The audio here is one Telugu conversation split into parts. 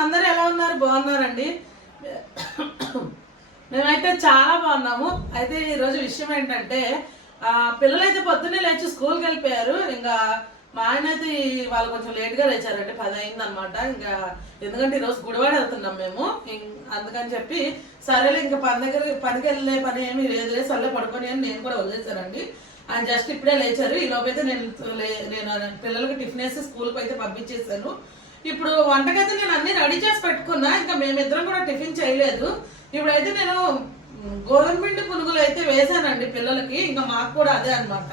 అందరూ ఎలా ఉన్నారు? బాగున్నారండి. మేమైతే చాలా బాగున్నాము. అయితే ఈరోజు విషయం ఏంటంటే పిల్లలైతే పొద్దున్నే లేచి స్కూల్కి వెళ్ళిపోయారు. ఇంకా మా ఆయన అయితే వాళ్ళు కొంచెం లేట్గా లేచారంటే పది అయింది అనమాట ఇంకా ఎందుకంటే ఈరోజు గుడివాడ వెళ్తున్నాం మేము. అందుకని చెప్పి సరేలే ఇంకా పని దగ్గర పనికి వెళ్ళే పని ఏమీ లేదు సర్లే పడుకొని అని నేను కూడా వదిలేశానండి ఆయన జస్ట్ ఇప్పుడే లేచారు. ఈ లోపైతే నేను లే- నేను పిల్లలకి టిఫిన్ వేసి స్కూల్కి అయితే పంపించేసాను. ఇప్పుడు వంటకైతే నేను అన్ని రెడీ చేసి పెట్టుకున్నా ఇంకా మేమిద్దరం కూడా టిఫిన్ చేయలేదు. ఇప్పుడైతే నేను గోధుమ పిండి పునుగులు అయితే వేసానండి పిల్లలకి ఇంకా మాకు కూడా అదే అన్నమాట.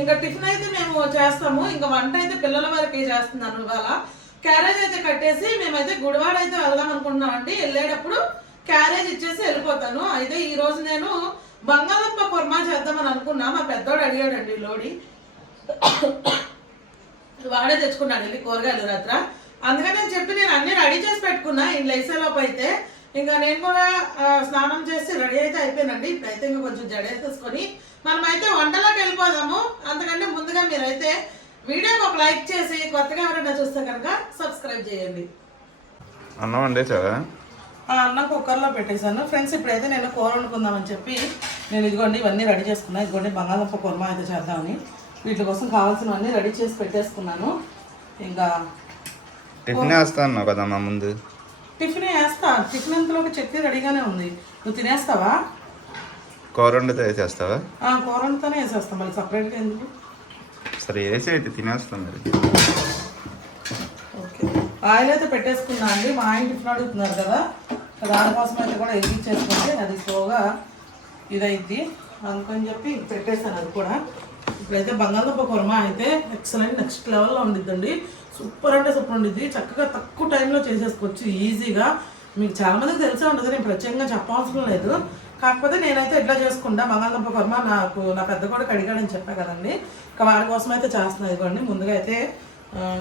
ఇంకా టిఫిన్ అయితే మేము చేస్తాము ఇంకా వంట అయితే పిల్లల వరకు చేస్తున్నాను ఇవాళ. క్యారేజ్ అయితే కట్టేసి మేమైతే గుడివాడ అయితే వెళ్దాం అనుకుంటున్నాం అండి వెళ్ళేటప్పుడు క్యారేజ్ ఇచ్చేసి వెళ్ళిపోతాను. అయితే ఈ రోజు నేను బంగాళప్ప కుర్మా చేద్దామని అనుకున్నా మా పెద్దోడు అడిగాడండి లోడి వాడే తెచ్చుకున్నాడు వెళ్ళి కూరగాయలు రాత్ర. అందుకని చెప్పి నేను అన్ని రెడీ చేసి పెట్టుకున్నా. ఇంట్లో వేసేలోపు అయితే ఇంకా నేను కూడా స్నానం చేసి రెడీ అయితే అయిపోయానండి. ఇప్పుడైతే ఇంకా కొంచెం జడేసేసుకొని మనం అయితే వంటలోకి వెళ్ళిపోదాము. అంతకంటే ముందుగా మీరైతే వీడియోకి ఒక లైక్ చేసి కొత్తగా ఎవరైనా చూస్తే కనుక సబ్స్క్రైబ్ చేయండి. అన్నం వండేసావా ఆ అన్నం కుక్కర్లో పెట్టేశాను. ఫ్రెండ్స్ ఇప్పుడైతే నేను కూర వండుకుందామని చెప్పి నేను ఇదిగోండి ఇవన్నీ రెడీ చేసుకున్నా. ఇదిగోండి బంగాళదుంప కుర్మా అయితే చేద్దామని వీటి కోసం కావాల్సినవన్నీ రెడీ చేసి పెట్టేసుకున్నాను. ఇంకా టిఫిన్ వేస్తా అన్నావు కదమ్మా ముందు? టిఫిన్ వేస్తా. టిఫిన్ అంతలోకి చట్నీ రెడీగానే ఉంది. నువ్వు తినేస్తావా? కూర వండితే వేసేస్తావా? కూర వండుతానే వేసేస్తాం. మళ్ళీ సపరేట్గా ఎందుకు? సరే వేసి అయితే తినేస్తాం మరి. ఓకే. ఆయిల్ అయితే పెట్టేసుకున్నా అండి. మా ఆయన టిఫిన్ అడుగుతున్నారు కదా. దానికోసం అయితే కూడా ఎగిచ్చేసుకుంటే అది స్లోగా ఇదైద్ది. అందుకని చెప్పి పెట్టేశాను అది కూడా. ఇప్పుడైతే బంగాళదుంప కుర్మా అయితే ఎక్సలెంట్ నెక్స్ట్ లెవెల్లో ఉండిద్దండి. సూపర్ అంటే సూపర్ ఉండిద్ది. చక్కగా తక్కువ టైంలో చేసేసుకోవచ్చు. ఈజీగా మీకు చాలా మందికి తెలిసే ఉంటుంది నేను ప్రత్యేకంగా చెప్పవసరం లేదు. కాకపోతే నేనైతే ఎట్లా చేసుకుంటా బంగాళదుంప కుర్మా నాకు నా పెద్ద కూడా కడిగాడని చెప్పా కదండి. ఇంకా వాడి కోసం అయితే చేస్తున్నాను ఇదిగోండి. ముందుగా అయితే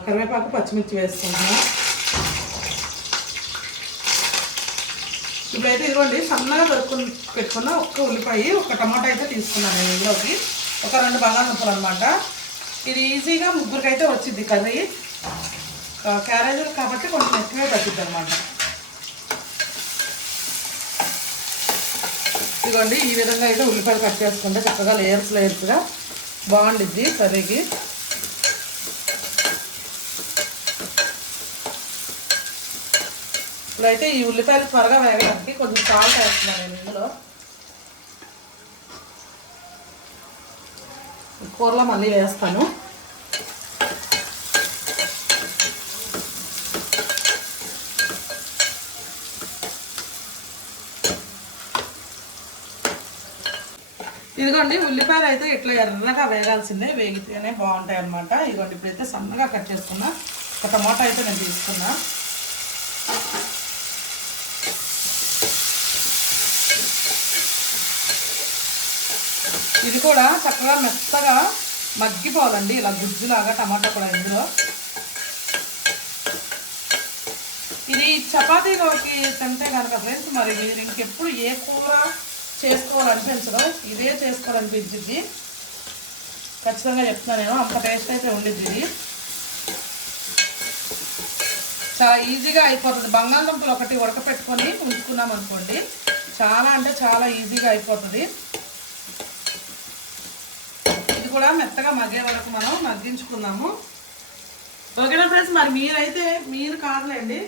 కరివేపాకు పచ్చిమిర్చి వేసుకుంటున్నా. ఇప్పుడైతే ఇదిగోండి సన్నగా దొరుకుని పెట్టుకున్న ఒక్క ఉల్లిపాయ ఒక టమాటా అయితే తీసుకున్నాను నేను ఇందులోకి. ఒక రెండు బంగాళదుంపలు అనమాట. ఇది ఈజీగా ముగ్గురికైతే వచ్చింది కర్రీ. క్యారేజర్ కాబట్టి కొంచెం ఎక్కువే తగ్గుద్ది అనమాట ఇదిగోండి ఈ విధంగా అయితే ఉల్లిపాయలు కట్ చేసుకుంటే చక్కగా లేయర్స్ లేయర్స్గా బాగుండిద్ది కర్రీకి. ఇప్పుడైతే ఈ ఉల్లిపాయలు త్వరగా వేగడానికి కొంచెం సాల్ట్ వేస్తున్నాను నేను ఇందులో. కూరలో మళ్ళీ వేస్తాను. ఇదిగోండి ఉల్లిపాయలు అయితే ఇట్లా ఎర్రగా వేగాల్సిందే. వేగితేనే బాగుంటాయి అనమాట ఇదిగోండి ఇప్పుడైతే సన్నగా కట్ చేసుకున్నా. ఒక టమాటా అయితే నేను తీసుకున్నా. ఇది కూడా చక్కగా మెత్తగా మగ్గిపోవాలండి. ఇలా గుజ్జులాగా టమాటా కూడా ఇందులో. ఇది చపాతీలోకి తింటే కనుక ఫ్రెండ్స్ మరి మీరు ఇంకెప్పుడు ఏ కూర చేసుకోవాలనిపించదు. ఇదే చేసుకోవాలనిపించింది ఖచ్చితంగా చెప్తున్నాను నేను. అంత టేస్ట్ అయితే ఉండిద్ది ఇది. చాలా ఈజీగా అయిపోతుంది. బంగాళదుంపలు ఒకటి ఉడకపెట్టుకొని ఉంచుకున్నాం అనుకోండి చాలా అంటే చాలా ఈజీగా అయిపోతుంది. ఇది కూడా మెత్తగా మగ్గే వరకు మనం మగ్గించుకుందాము. ఓకేనా ఫ్రెండ్స్? మరి మీరైతే మీరు కాదులేండి.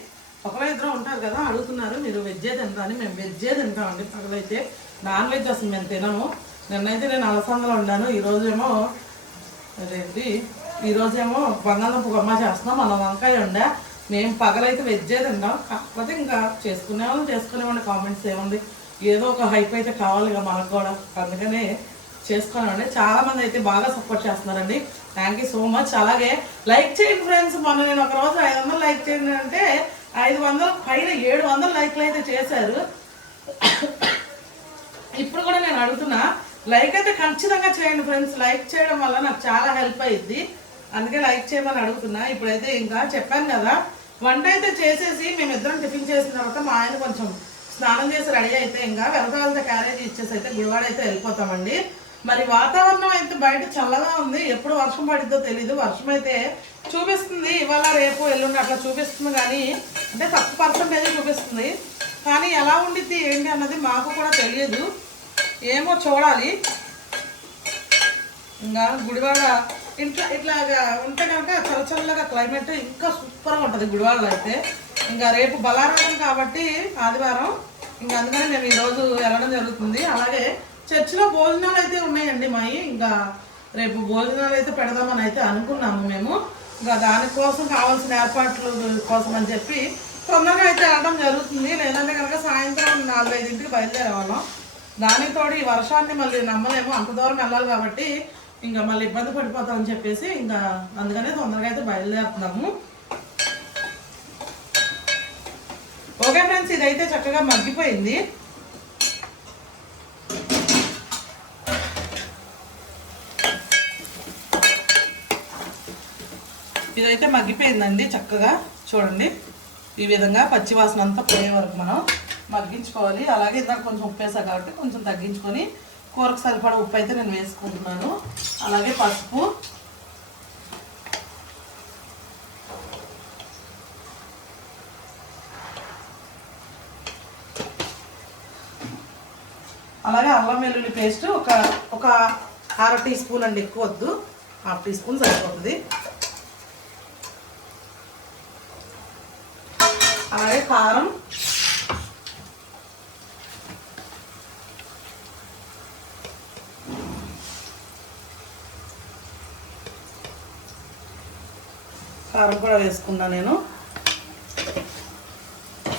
ఒకవేళ ఇద్దరు ఉంటారు కదా అడుగుతున్నారు మీరు వెజ్జే తింటా అని మేము వెజ్జే తింటామండి పగలైతే. నాన్ వెజ్ అసలు మేము తినము. నిన్నైతే నేను అలసందలో ఉన్నాను ఈరోజేమో అదేంటి? ఈరోజేమో బంగాళదుంప గమ్మ చేస్తున్నాం. మన వంకాయ ఉండే మేము పగలైతే వెజ్జే తింటాం. కాకపోతే ఇంకా చేసుకునే వాళ్ళని చేసుకునేవాడి కామెంట్స్ ఏముంది? ఏదో ఒక హైప్ అయితే కావాలి కదా మనకు కూడా. అందుకనే చేసుకున్నామండి చాలా మంది అయితే బాగా సపోర్ట్ చేస్తున్నారండి. థ్యాంక్ యూ సో మచ్ అలాగే లైక్ చేయండి ఫ్రెండ్స్. మొన్న నేను ఒక రోజు ఐదు వందలు లైక్ చేయండి అంటే ఐదు వందలు పైన ఏడు వందలు లైక్లు అయితే చేశారు. ఇప్పుడు కూడా నేను అడుగుతున్నా లైక్ అయితే ఖచ్చితంగా చేయండి ఫ్రెండ్స్ లైక్ చేయడం వల్ల నాకు చాలా హెల్ప్ అయ్యింది అందుకే లైక్ చేయమని అడుగుతున్నా. ఇప్పుడైతే ఇంకా చెప్పాను కదా వంట అయితే చేసేసి మేమిద్దరం టిఫిన్ చేసిన తర్వాత మా ఆయన కొంచెం స్నానం చేసి రెడీ అయితే ఇంకా వెళ్తా వెళ్తే క్యారేజ్ ఇచ్చేసి అయితే గుడివాడ అయితే వెళ్ళిపోతామండి. మరి వాతావరణం అయితే బయట చల్లగా ఉంది. ఎప్పుడు వర్షం పడిద్దో తెలీదు. వర్షం అయితే చూపిస్తుంది. ఇవాళ రేపు ఎల్లుండి అట్లా చూపిస్తుంది కానీ అంటే తక్కువ పర్సెంటేజ్ చూపిస్తుంది. కానీ ఎలా ఉండిద్ది ఏంటి అన్నది మాకు కూడా తెలియదు. ఏమో చూడాలి. ఇంకా గుడివాడ ఇంట్లో ఇట్లాగా ఉంటే కనుక చల్ల చల్లగా క్లైమేట్ ఇంకా సూపర్గా ఉంటుంది గుడివాడలో అయితే. ఇంకా రేపు బలారాజం కాబట్టి ఆదివారం ఇంకా అందుకని మేము ఈరోజు వెళ్ళడం జరుగుతుంది. అలాగే చర్చిలో భోజనాలు అయితే ఉన్నాయండి మావి ఇంకా రేపు భోజనాలు అయితే పెడదామని అయితే అనుకున్నాము మేము. ఇంకా దానికోసం కావాల్సిన ఏర్పాట్లు కోసం అని చెప్పి తొందరగా అయితే వెళ్ళడం జరుగుతుంది. లేదంటే కనుక సాయంత్రం నాలుగైదింటికి బయలుదేరే వాళ్ళం దానికి తోడు ఈ వర్షాన్ని మళ్ళీ నమ్మలేము. అంత దూరం వెళ్ళాలి కాబట్టి ఇంకా మళ్ళీ ఇబ్బంది పడిపోతామని చెప్పేసి ఇంకా అందుకనే తొందరగా అయితే బయలుదేరుతున్నాము. ఓకే ఫ్రెండ్స్ ఇదైతే చక్కగా మగ్గిపోయింది. ఇదైతే మగ్గిపోయిందండి చక్కగా. చూడండి. ఈ విధంగా పచ్చివాసన అంతా పోయే వరకు మనం మగ్గించుకోవాలి. అలాగే ఇందాక కొంచెం ఉప్పు వేసా కాబట్టి కొంచెం తగ్గించుకొని కూరకు సరిపడా ఉప్పు అయితే నేను వేసుకుంటున్నాను. అలాగే పసుపు. అలాగే అల్లం వెల్లుల్లి పేస్ట్ ఒక ఒక అర టీ స్పూన్ అండి ఎక్కువ వద్దు. హాఫ్ టీ స్పూన్ సరిపోతుంది. అలాగే కారం కారం కూడా వేసుకున్నా నేను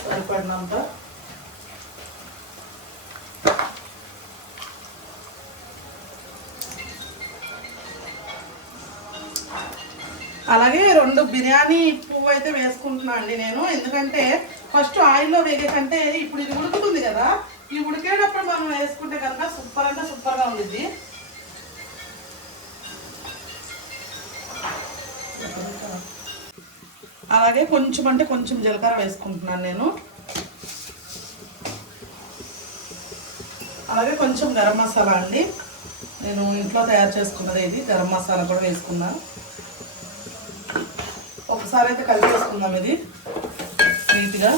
సరిపడినంత అలాగే రెండు బిర్యానీ పువ్వు అయితే వేసుకుంటున్నా అండి నేను. ఎందుకంటే ఫస్ట్ ఆయిల్లో వేగే కంటే ఇప్పుడు ఇది ఉడుకుతుంది కదా ఈ ఉడికేటప్పుడు మనం వేసుకుంటే కనుక సూపర్ అంటే సూపర్గా ఉండిద్ది. అలాగే కొంచెం అంటే కొంచెం జీలకర్ర వేసుకుంటున్నాను నేను. అలాగే కొంచెం గరం మసాలా అండి. నేను ఇంట్లో తయారు చేసుకున్నది ఇది గరం మసాలా కూడా వేసుకున్నాను. ఒకసారి అయితే కలిపేసుకుందాం ఇది. నీట్గా.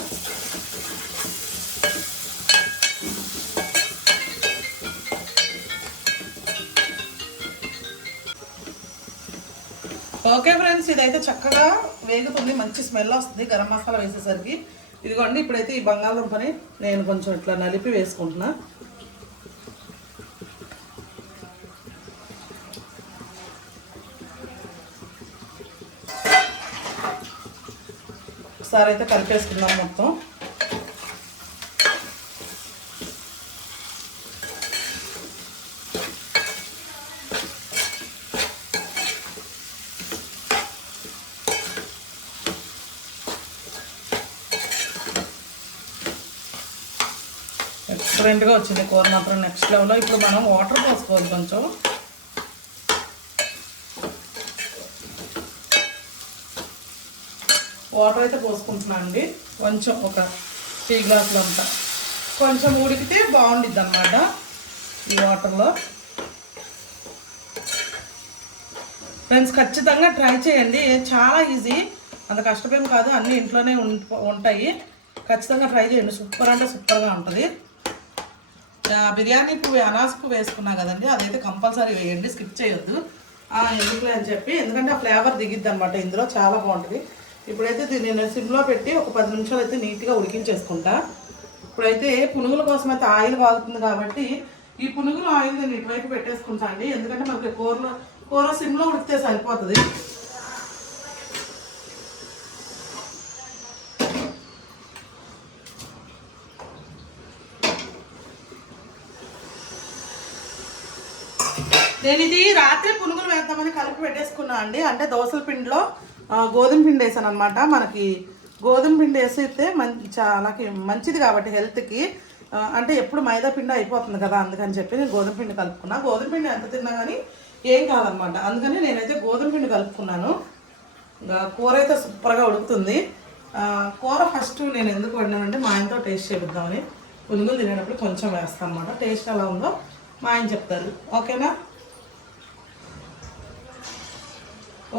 ఓకే ఫ్రెండ్స్ ఇదైతే చక్కగా వేగుతుంది మంచి స్మెల్ వస్తుంది గరం మసాలా వేసేసరికి. ఇదిగోండి ఇప్పుడైతే ఈ బంగాళదుంపని నేను కొంచెం ఇట్లా నలిపి వేసుకుంటున్నాను ఒకసారి అయితే కలిపేసుకుందాం మొత్తం. ఎక్సలెంట్గా వచ్చింది కూర మాత్రం నెక్స్ట్ లెవెల్లో ఇప్పుడు మనం వాటర్ పోసుకోవాలి కొంచెం. వాటర్ అయితే పోసుకుంటున్నాను అండి. కొంచెం ఒక టీ గ్లాసులు అంతా. కొంచెం ఉడికితే బాగుండిద్ది అన్నమాట ఈ వాటర్లో. ఫ్రెండ్స్ ఖచ్చితంగా ట్రై చేయండి. చాలా ఈజీ. అంత కష్టమేం కాదు. అన్నీ ఇంట్లోనే ఉం- ఉంటాయి. ఖచ్చితంగా ట్రై చేయండి. సూపర్ అంటే సూపర్గా ఉంటుంది. బిర్యానీ పువ్వు అనాస పువ్వు వేసుకున్నా కదండి. అదైతే కంపల్సరీ వేయండి. స్కిప్ చేయొద్దు. ఎందుకులే అని చెప్పి. ఎందుకంటే ఆ ఫ్లేవర్ దిగిద్ది అనమాట ఇందులో చాలా బాగుంటుంది. ఇప్పుడైతే దీన్ని నేను సిమ్లో పెట్టి ఒక పది నిమిషాలు అయితే నీట్గా ఉడికించేసుకుంటా. ఇప్పుడైతే పునుగుల కోసం అయితే ఆయిల్ బాగుతుంది కాబట్టి ఈ పునుగులు ఆయిల్ నేను ఇటువైపు పెట్టేసుకుంటా అండి. ఎందుకంటే మనకి కూరలో కూర సిమ్లో ఉడికితే సరిపోతుంది. నేను ఇది రాత్రి పునుగులు వేద్దామని కలిపి పెట్టేసుకున్నా అండి. అంటే దోసల పిండిలో గోధుమ పిండి వేసాను అనమాట మనకి గోధుమ పిండి వేసితే మంచి చాలాకి మంచిది కాబట్టి హెల్త్కి అంటే ఎప్పుడు మైదా పిండి అయిపోతుంది కదా అందుకని చెప్పి నేను గోధుమ పిండి కలుపుకున్నా. గోధుమ పిండి ఎంత తిన్నా కానీ ఏం కాదనమాట అందుకని నేనైతే గోధుమ పిండి కలుపుకున్నాను. కూర అయితే సూపర్గా ఉడుకుతుంది. కూర ఫస్ట్ నేను ఎందుకు వండానంటే మా ఆయనతో టేస్ట్ చేపిద్దామని. పునుగులు తినేటప్పుడు కొంచెం వేస్తాను అనమాట టేస్ట్ ఎలా ఉందో మా ఆయన చెప్తారు. ఓకేనా?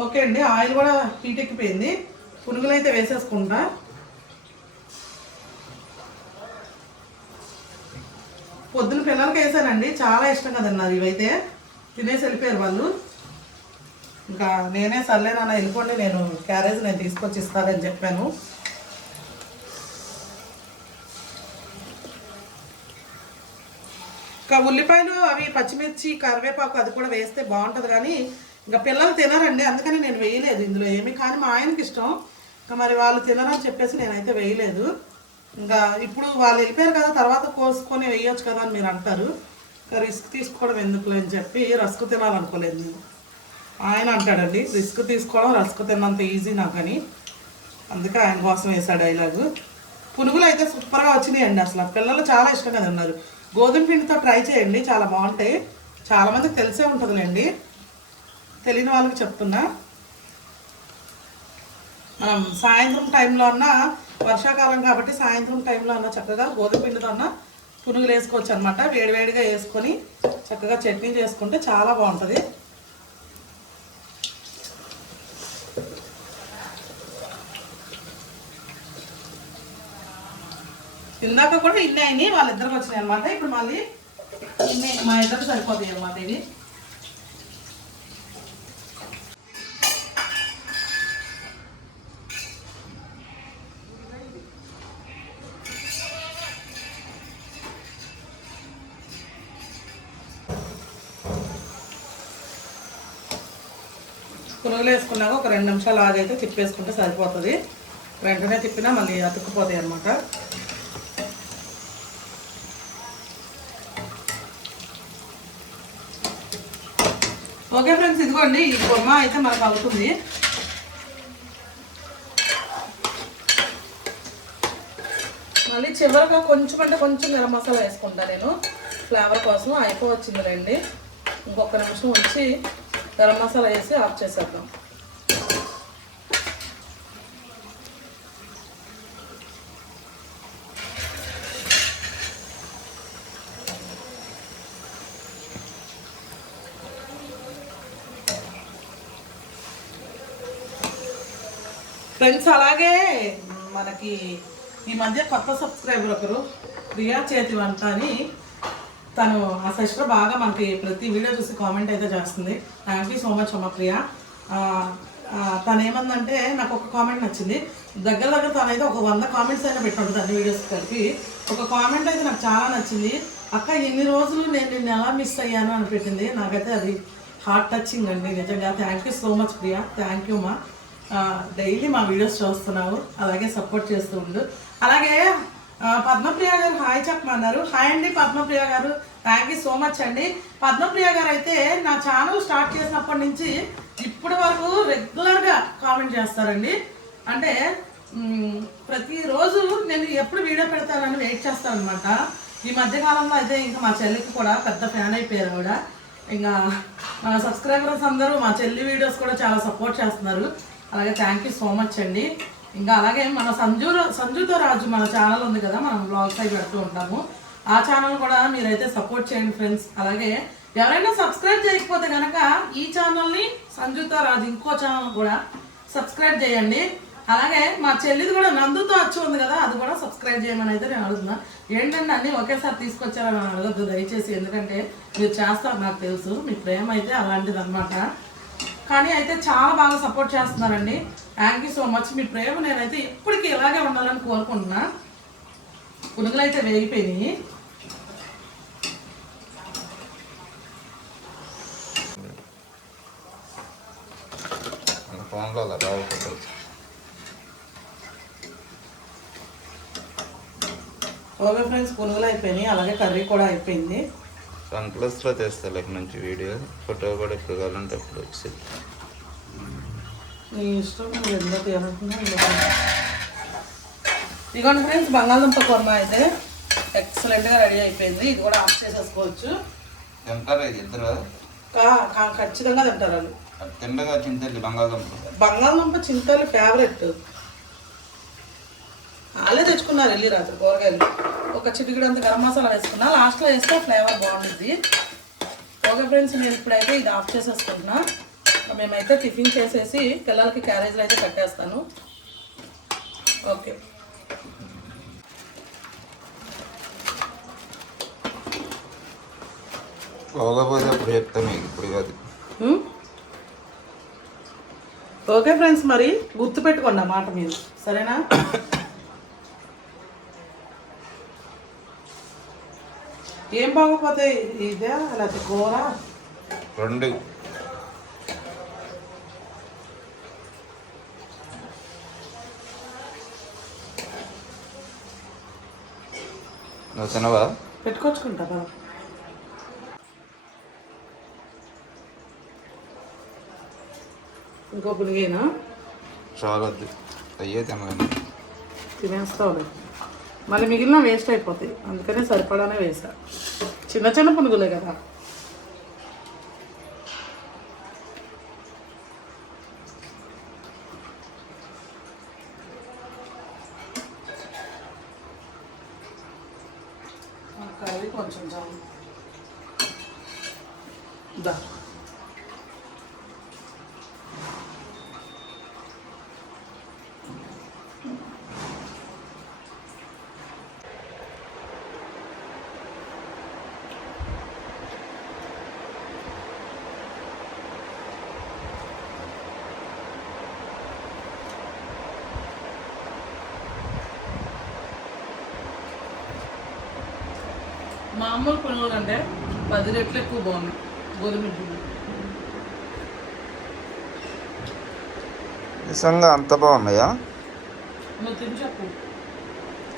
ఓకే అండి ఆయిల్ కూడా హీట్ ఎక్కిపోయింది. పునుగులు అయితే వేసేసుకుంటా. పొద్దున పిల్లలకి వేసానండి చాలా ఇష్టం కదన్నారు ఇవైతే. తినేసి వెళ్ళిపోయారు వాళ్ళు. ఇంకా నేనే సర్లే నాన్న వెళ్ళిపోండి నేను క్యారేజ్ నేను తీసుకొచ్చి ఇస్తానని చెప్పాను. ఇంకా ఉల్లిపాయలు అవి పచ్చిమిర్చి కరివేపాకు అది కూడా వేస్తే బాగుంటుంది కానీ ఇంకా పిల్లలు తినరండి అందుకని నేను వేయలేదు ఇందులో ఏమి. కానీ మా ఆయనకి ఇష్టం. ఇంకా మరి వాళ్ళు తినరని చెప్పేసి నేనైతే వేయలేదు. ఇంకా ఇప్పుడు వాళ్ళు వెళ్ళిపోయారు కదా తర్వాత కోసుకొని వేయొచ్చు కదా అని మీరు అంటారు. ఇంకా రిస్క్ తీసుకోవడం ఎందుకులే అని చెప్పి రస్క్ తినాలనుకోలేదు నేను. ఆయన అంటాడండి రిస్క్ తీసుకోవడం రస్క్ తిన్నంత ఈజీ నాకని. అందుకే ఆయన కోసం వేసా డైలాగు. పునుగులు అయితే సూపర్గా వచ్చినాయండి అసలు. పిల్లలు చాలా ఇష్టంగా తిన్నారు. గోధుమ పిండితో ట్రై చేయండి చాలా బాగుంటాయి. చాలామందికి తెలిసే ఉంటుందిలేండి. తెలియని వాళ్ళకి చెప్తున్నా. మనం సాయంత్రం టైంలో అన్నా వర్షాకాలం కాబట్టి సాయంత్రం టైంలో అన్న చక్కగా గోధుమ పిండితో అన్న పునుగులు వేసుకోవచ్చు అనమాట వేడివేడిగా వేసుకొని చక్కగా చట్నీ చేసుకుంటే చాలా బాగుంటుంది. ఇందాక కూడా ఇన్ని అయినాయి వాళ్ళిద్దరికి వచ్చినాయి అనమాట ఇప్పుడు మళ్ళీ ఇన్ని మా ఇద్దరికి సరిపోతాయి అనమాట ఇది పునుగులు వేసుకున్నాక ఒక రెండు నిమిషాలు ఆగైతే తిప్పేసుకుంటే సరిపోతుంది. వెంటనే తిప్పినా మళ్ళీ అతుక్కుపోతాయి అనమాట ఓకే ఫ్రెండ్స్ ఇదిగోండి ఈ బొమ్మ అయితే మనకు అవుతుంది. మళ్ళీ చివరిగా కొంచెం అంటే కొంచెం గరం మసాలా వేసుకుంటా నేను. ఫ్లేవర్ కోసం అయిపోవచ్చింది రండి ఇంకొక నిమిషం ఉంచి గరం మసాలా వేసి ఆఫ్ చేసేద్దాం. ఫ్రెండ్స్ అలాగే మనకి ఈ మధ్య కొత్త సబ్స్క్రైబర్ ఒకరు ప్రియా చేతి వంట అని తను ఆ సిస్టర్ బాగా మనకి ప్రతి వీడియో చూసి కామెంట్ అయితే చేస్తుంది. థ్యాంక్ యూ సో మచ్ అమ్మ ప్రియ. తను ఏమందంటే నాకు ఒక కామెంట్ నచ్చింది. దగ్గర దగ్గర తనైతే ఒక వంద కామెంట్స్ అయినా పెట్టుంటుంది అన్ని వీడియోస్ కలిపి. ఒక కామెంట్ అయితే నాకు చాలా నచ్చింది. అక్క ఎన్ని రోజులు నేను నిన్ను ఎలా మిస్ అయ్యాను? అని పెట్టింది. నాకైతే అది హార్ట్ టచింగ్ అండి. నిజంగా thank you so much Priya. Thank you మా. డైలీ మా వీడియోస్ చూస్తున్నావు. అలాగే సపోర్ట్ చేస్తూ ఉండు. అలాగే పద్మప్రియ గారు హాయ్ చెప్పమన్నారు. హాయ్ అండి పద్మప్రియ గారు. థ్యాంక్ యూ సో మచ్ అండి. పద్మప్రియ గారు అయితే నా ఛానల్ స్టార్ట్ చేసినప్పటి నుంచి ఇప్పటి వరకు రెగ్యులర్గా కామెంట్ చేస్తారండి. అంటే ప్రతిరోజు నేను ఎప్పుడు వీడియో పెడతానని వెయిట్ చేస్తాను అనమాట ఈ మధ్యకాలంలో అయితే ఇంకా మా చెల్లికి కూడా పెద్ద ఫ్యాన్ అయిపోయారు ఆవిడ. ఇంకా మన సబ్స్క్రైబర్స్ అందరూ మా చెల్లి వీడియోస్ కూడా చాలా సపోర్ట్ చేస్తున్నారు. అలాగే థ్యాంక్ యూ సో మచ్ అండి. ఇంకా అలాగే మన సంజు సంజుతో రాజు మన ఛానల్ ఉంది కదా మనం బ్లాగ్స్ అవి పెడుతూ ఉంటాము. ఆ ఛానల్ కూడా మీరైతే సపోర్ట్ చేయండి ఫ్రెండ్స్ అలాగే ఎవరైనా సబ్స్క్రైబ్ చేయకపోతే కనుక ఈ ఛానల్ని సంజుతో రాజు ఇంకో ఛానల్ కూడా సబ్స్క్రైబ్ చేయండి. అలాగే మా చెల్లిది కూడా నందుతో వచ్చి ఉంది కదా అది కూడా సబ్స్క్రైబ్ చేయమని అయితే నేను అడుగుతున్నా. ఏంటంటే అన్నీ ఒకేసారి తీసుకొచ్చారని అడగద్దు దయచేసి. ఎందుకంటే మీరు చేస్తారు నాకు తెలుసు మీ ప్రేమ అయితే అలాంటిది అనమాట కానీ అయితే చాలా బాగా సపోర్ట్ చేస్తున్నారండి. థ్యాంక్ యూ సో మచ్ మీ ప్రేమ నేనైతే ఇప్పటికీ ఇలాగే ఉండాలని కోరుకుంటున్నా. పునుగులు అయితే వేగిపోయినాయి ఫోన్లో అలా ఓకే ఫ్రెండ్స్ పునుగులు అయిపోయినాయి. అలాగే కర్రీ కూడా అయిపోయింది. వన్ ప్లస్లో తెస్తా లైక్ మంచి వీడియో ఫోటో కూడా ఎప్పుడు కావాలంటే అప్పుడు వచ్చింది. తీయాలనుకున్నా ఇదిగోండి ఫ్రెండ్స్ బంగాళదుంప కుర్మా అయితే ఎక్సలెంట్గా రెడీ అయిపోయింది. ఇది కూడా ఆఫ్ చేసేసుకోవచ్చు. తింటారా ఇది? ఇద్దరు? ఖచ్చితంగా తింటారు వాళ్ళు. తిండగా తింటే బంగాళదుంప. బంగాళదుంప చింతలు ఫేవరెట్ వాళ్ళే తెచ్చుకున్నారు వెళ్ళి రాత్రి కూరగాయలు. ఒక చిటికెడు అంత గరం మసాలా వేసుకున్నా. లాస్ట్లో వేస్తే ఫ్లేవర్ బాగుంటుంది. ఓకే ఫ్రెండ్స్ నేను ఇప్పుడైతే ఇది ఆఫ్ చేసేసుకుంటున్నా. మేమైతే టిఫిన్ చేసేసి పిల్లలకి క్యారేజ్లో అయితే కట్టేస్తాను ఓకే. పోకపోతే అప్పుడు చెప్తాను మీకు ఇప్పుడు కాదు. ఉమ్? ఓకే ఫ్రెండ్స్ మరి గుర్తుపెట్టుకోండి ఆ మాట మీరు. సరేనా? ఏం బాగోపోతే ఇదే? లేకపోతే కూర? రెండు. నువ్వు తినవా? పెట్టుకొచ్చుకుంటా ఇంకో పులిగేనా? చాలొద్దు అయ్యే తినేస్తావులే. మళ్ళీ మిగిలిన వేస్ట్ అయిపోతాయి. అందుకనే సరిపడానే వేసా. చిన్న చిన్న పునుగులే కదా ఆ కర్రీ కొంచెం చాలు దా మామూలు పునుగులు కంటే పది రెట్లు ఎక్కువ బాగున్నాయి. గోధుమ నిజంగా అంత బాగున్నాయా? నువ్వు తిని చెప్పు.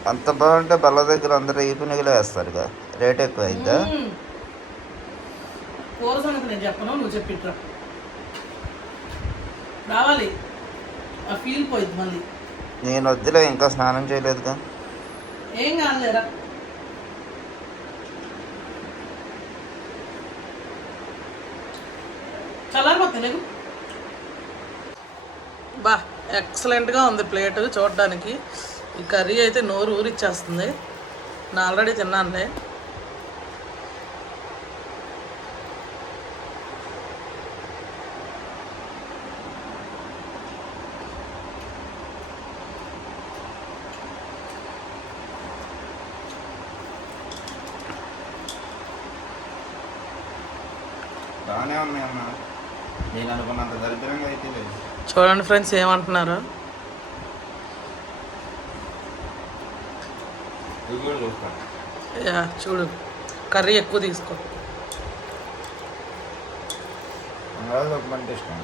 అంత బాగుంటే బల్ల దగ్గర అందరూ ఈ పునుగులు వేస్తారుగా. రేట్ ఎక్కువ అయిద్దా మ్మ్. కూర సంగతి నేను చెప్పను నువ్వు చెప్పిట్రా రావాలి. ఆ ఫీల్ పోయింది మళ్ళీ. నేను వద్దులే ఇంకా స్నానం చేయలేదుగా. ఏం కాదులేరా. చల్లారిపోతుంది తెలుగు బా ఎక్సలెంట్గా ఉంది ప్లేట్ చూడడానికి. ఈ కర్రీ అయితే నోరు ఊరిచ్చేస్తుంది. నేను ఆల్రెడీ తిన్నానులే బాగానే ఉన్నాయి అన్న నేను అనుకున్నంత దరిద్రంగా అయితే లేదు చూడండి ఫ్రెండ్స్ ఏమంటున్నారు? యా చూడు. కర్రీ ఎక్కువ తీసుకో. బంగాళదుంప ఇష్టం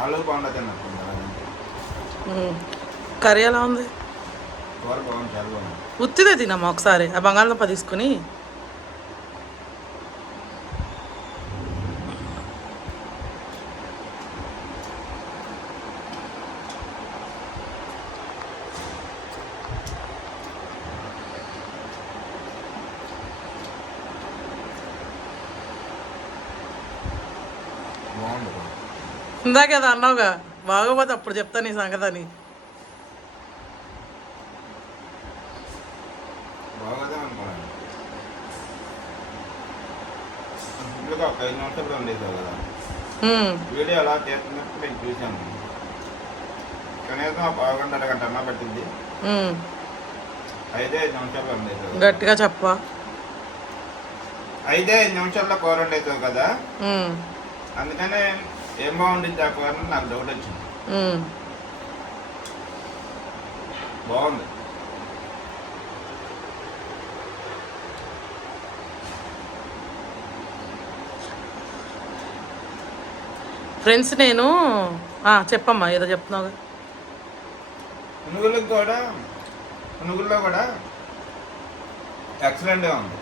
ఆలు బాగుండా కర్రీ ఎలా ఉంది? ఉత్తిదే తినమ్మా ఒకసారి ఆ బంగాళదుంప తీసుకుని. బాగుంది. ఇందాక ఏదో అన్నావుగా. బాగోపోతే అప్పుడు చెప్తాను ఈ సంగతి అని. వీడియో అలా నేను చూశాను. కనీసం ఒక పావుగంట అరగంట అన్నా పట్టింది. ఐదే ఐదు నిమిషాలు గట్టిగా చెప్పవా ఐదే ఐదు నిమిషాల్లో కూర ఉండేసావు కదా. అందుకనే ఏం బాగుండిద్ది ఆ కూర నాకు డౌట్ వచ్చింది. బాగుంది. ఫ్రెండ్స్ నేను చెప్పమ్మా ఏదో చెప్తున్నావు. పునుగులకు కూడా పునుగుల్లో కూడా ఎక్సలెంట్గా ఉంది.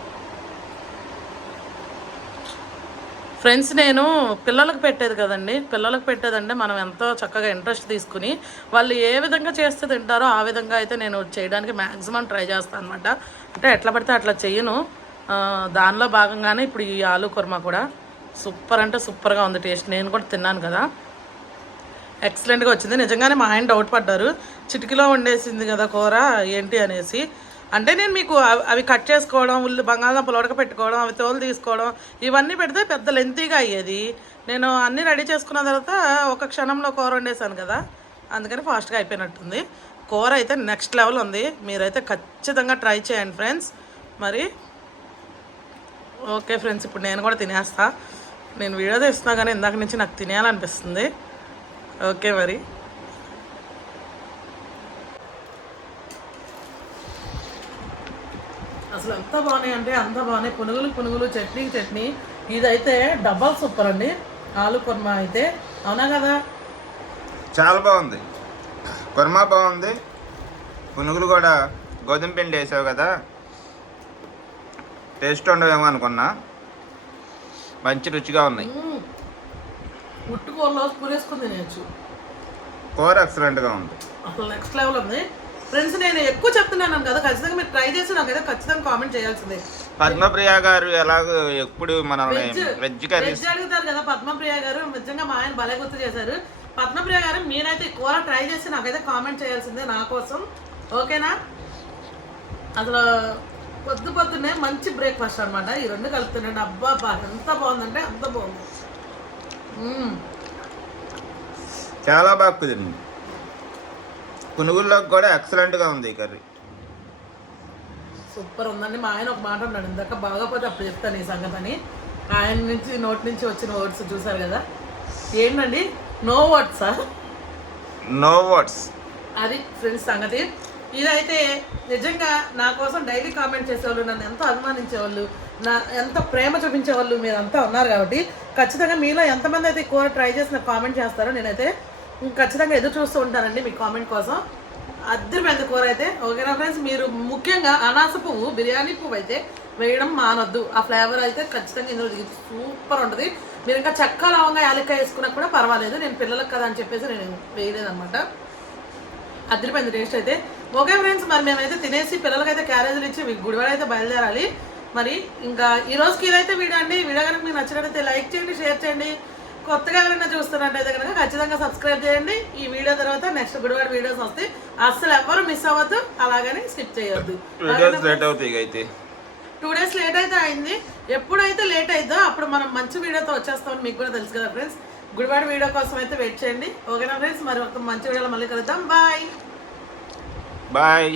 ఫ్రెండ్స్ నేను పిల్లలకు పెట్టేది కదండి. పిల్లలకు పెట్టేదంటే మనం ఎంతో చక్కగా ఇంట్రెస్ట్ తీసుకుని వాళ్ళు ఏ విధంగా చేస్తే తింటారో ఆ విధంగా అయితే నేను చేయడానికి మ్యాక్సిమం ట్రై చేస్తాను అనమాట అంటే ఎట్లా పడితే అట్లా చెయ్యను దానిలో భాగంగానే ఇప్పుడు ఈ ఆలు కుర్మా కూడా సూపర్ అంటే సూపర్గా ఉంది టేస్ట్. నేను కూడా తిన్నాను కదా. ఎక్సలెంట్గా వచ్చింది. నిజంగానే మా ఆయన డౌట్ పడ్డారు. చిటికిలో వండేసింది కదా కూర ఏంటి అనేసి. అంటే నేను మీకు అవి- అవి కట్ చేసుకోవడం ఉల్లి బంగాళదుంపలు ఉడకపెట్టుకోవడం అవి తోలు తీసుకోవడం ఇవన్నీ పెడితే పెద్ద లెంతీగా అయ్యేది. నేను అన్నీ రెడీ చేసుకున్న తర్వాత ఒక క్షణంలో కూర వండేసాను కదా అందుకని ఫాస్ట్గా అయిపోయినట్టుంది. కూర అయితే నెక్స్ట్ లెవెల్ ఉంది. మీరైతే ఖచ్చితంగా ట్రై చేయండి ఫ్రెండ్స్. మరి ఓకే ఫ్రెండ్స్ ఇప్పుడు నేను కూడా తినేస్తా. నేను వీడియో తీస్తున్నా కానీ ఇందాక నుంచి నాకు తినేయాలనిపిస్తుంది. ఓకే మరి. అసలు ఎంత బాగున్నాయి అంటే అంత బాగున్నాయి. పునుగులు పునుగులు చట్నీ చట్నీ. ఇదైతే డబల్ సూపర్ అండి. ఆలు కుర్మా అయితే. అవునా కదా? చాలా బాగుంది. కుర్మా బాగుంది. పునుగులు కూడా గోధుమ పిండి వేసావు కదా? టేస్ట్ ఉండవేమో అనుకున్నా. మంచి రుచిగా ఉన్నాయి. మ్మ్. ఉట్టు కూరలో పూరేసుకుని తినేయచ్చు. కూర ఎక్సలెంట్గా ఉంది. అసలు నెక్స్ట్ లెవెల్ ఉంది. ఫ్రెండ్స్ నేను ఎక్కువ చెప్తున్నాను కదా ఖచ్చితంగా మీరు ట్రై చేసి నాకైతే ఖచ్చితంగా కామెంట్ చేయాల్సిందే. పద్మప్రియ గారు ఎలాగో ఎప్పుడు మనల్ని వెజ్ కర్రీస్ అడుగుతారు కదా పద్మప్రియ గారు నిజంగా మా ఆయన భలే గుర్తు చేశారు. పద్మప్రియ గారు మీరైతే కూర ట్రై చేసి నాకైతే కామెంట్ చేయాల్సిందే నా కోసం. ఓకేనా అసలు పొద్దు పొద్దున్నే మంచి బ్రేక్ఫాస్ట్ అన్నమాట. ఈ రెండు కలుపుతున్నాండి. అబ్బా బా ఎంత బాగుందంటే అంత బాగుంది. చాలా బాగా కుదిరింది. పునుగుల్లోకి కూడా ఎక్సలెంట్గా ఉంది ఈ కర్రీ. సూపర్ ఉందండి. మా ఆయన ఒక మాట అన్నాడు ఇందాక బాగోపోతే అప్పుడు చెప్తాను ఈ సంగతి అని ఆయన నుంచి నోటి నుంచి వచ్చిన వర్డ్స్ చూసారు కదా? ఏంటండి? నో వర్డ్సా నో వర్డ్స్. అది ఫ్రెండ్స్ సంగతి. ఇదైతే నిజంగా నా కోసం డైలీ కామెంట్ చేసేవాళ్ళు నన్ను ఎంతో అభిమానించేవాళ్ళు నా ఎంత ప్రేమ చూపించేవాళ్ళు మీరంతా ఉన్నారు కాబట్టి ఖచ్చితంగా మీలో ఎంతమంది అయితే కూర ట్రై చేసి నాకు కామెంట్ చేస్తారో నేనైతే ఖచ్చితంగా ఎదురు చూస్తూ ఉంటానండి మీ కామెంట్ కోసం. అద్దరిపోయింది కూర అయితే ఓకేనా ఫ్రెండ్స్ మీరు ముఖ్యంగా అనాస పువ్వు బిర్యానీ పువ్వు అయితే వేయడం మానొద్దు. ఆ ఫ్లేవర్ అయితే ఖచ్చితంగా ఇందులో దిగుతుంది సూపర్ ఉంటుంది. మీరు ఇంకా చెక్క లవంగా యాలక్కాయ వేసుకున్నా కూడా పర్వాలేదు. నేను పిల్లలకు కదా అని చెప్పేసి నేను వేయలేదన్నమాట. పెద్ద టేస్ట్ అయితే. ఓకే ఫ్రెండ్స్ మరి మేమైతే తినేసి పిల్లలకైతే క్యారేజీలు ఇచ్చి గుడివాడ అయితే బయలుదేరాలి. మరి ఇంకా ఈ రోజుకి ఇదైతే వీడియో అండి. వీడియో కనుక మీకు నచ్చినట్లయితే లైక్ చేయండి షేర్ చేయండి. కొత్తగా ఎవరైనా చూస్తున్నట్టయితే కనుక ఖచ్చితంగా సబ్స్క్రైబ్ చేయండి. ఈ వీడియో తర్వాత నెక్స్ట్ గుడివాడ వీడియోస్ వస్తాయి. అస్సలు ఎవ్వరు మిస్ అవ్వద్దు. అలాగని స్కిప్ చేయొద్దు. టూ డేస్ లేట్ అయితే. అయింది. ఎప్పుడైతే లేట్ అయిద్దో అప్పుడు మనం మంచి వీడియోతో వచ్చేస్తామని మీకు కూడా తెలుసు కదా ఫ్రెండ్స్ గుడివాడ వీడియో కోసం అయితే వెయిట్ చేయండి. ఓకేనా ఫ్రెండ్స్ మరి ఒక మంచి వీడియోలో మళ్ళీ కలుద్దాం. Bye bye